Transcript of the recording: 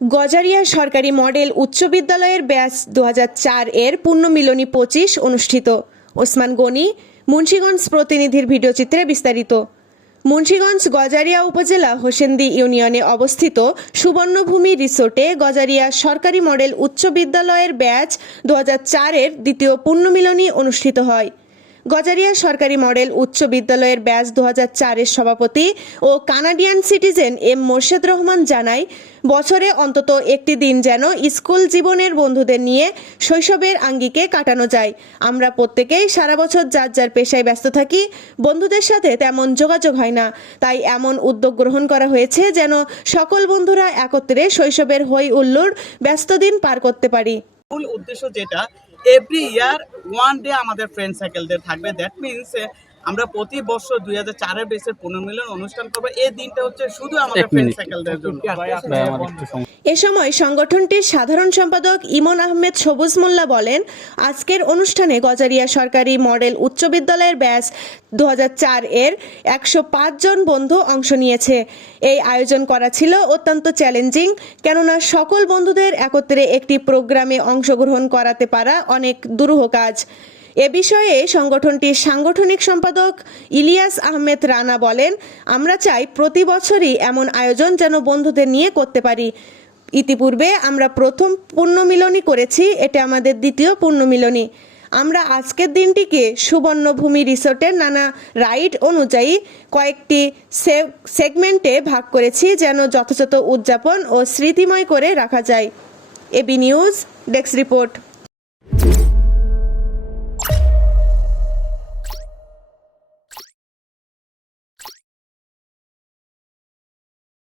গজারিয়া সরকারি মডেল উচ্চ বিদ্যালয়ের ব্যাচ 2004 এর পুণ্যমিলনী 25 অনুষ্ঠিত। ওসমান গনি, মুন্সিগঞ্জ প্রতিনিধির ভিডিওচিত্রে বিস্তারিত। মুন্সিগঞ্জ গজারিয়া উপজেলা হোসেন্দি ইউনিয়নে অবস্থিত সুবর্ণভূমি রিসোর্টে গজারিয়া সরকারি মডেল উচ্চ বিদ্যালয়ের ব্যাচ 2004 এর দ্বিতীয় পুণ্যমিলনী অনুষ্ঠিত হয়। গজারিয়া সরকারি মডেল উচ্চ বিদ্যালয়ের ব্যাচ 2004 এর সভাপতি ও Canadian citizen M Morshed Rahman জানায়, বছরে অন্তত একটি দিন যেন স্কুল জীবনের বন্ধুদের নিয়ে শৈশবের আঙ্গিকে কাটানো যায়। আমরা প্রত্যেকেই সারা বছর যার যার পেশায় ব্যস্ত থাকি, বন্ধুদের সাথে তেমন যোগাযোগ হয় না। তাই এমন উদ্যোগ গ্রহণ করা হয়েছে যেন সকল বন্ধুরা একত্রে শৈশবের হই হুল্লোড় ব্যস্ত দিন পার করতে পারি। মূল উদ্দেশ্য যেটা, এভরি ইয়ার ওয়ান ডে আমাদের ফ্রেন্ড সার্কেলদের থাকবে। দ্যাট মিনস আমরা প্রতি বছর 2004 এর বেসের পুনর্মিলন অনুষ্ঠান করবো। এই দিনটা হচ্ছে শুধু আমাদের ফ্রেন্ড সার্কেলদের জন্য। এ সময় সংগঠনটির সাধারণ সম্পাদক ইমন আহমেদ সবুজ মোল্লা বলেন, আজকের অনুষ্ঠানে গজারিয়া সরকারি মডেল উচ্চ বিদ্যালয়ের ব্যাচ 2004 এর 105 জন বন্ধু অংশ নিয়েছে। এই আয়োজন করা ছিল অত্যন্ত চ্যালেঞ্জিং, কেননা সকল বন্ধুদের একত্রে একটি প্রোগ্রামে অংশগ্রহণ করাতে পারা অনেক দুরূহ কাজ। এ বিষয়ে সংগঠনটির সাংগঠনিক সম্পাদক ইলিয়াস আহমেদ রানা বলেন, আমরা চাই প্রতি বছরই এমন আয়োজন যেন বন্ধুদের নিয়ে করতে পারি। ইতিপূর্বে আমরা প্রথম পুণ্যমিলনী করেছি, এটা আমাদের দ্বিতীয় পুণ্যমিলনী। আমরা আজকের দিনটিকে সুবর্ণভূমি রিসোর্টের নানা রাইড অনুযায়ী কয়েকটি সেগমেন্টে ভাগ করেছি যেন যথাযথ উদযাপন ও স্মৃতিময় করে রাখা যায়। AB news desk report.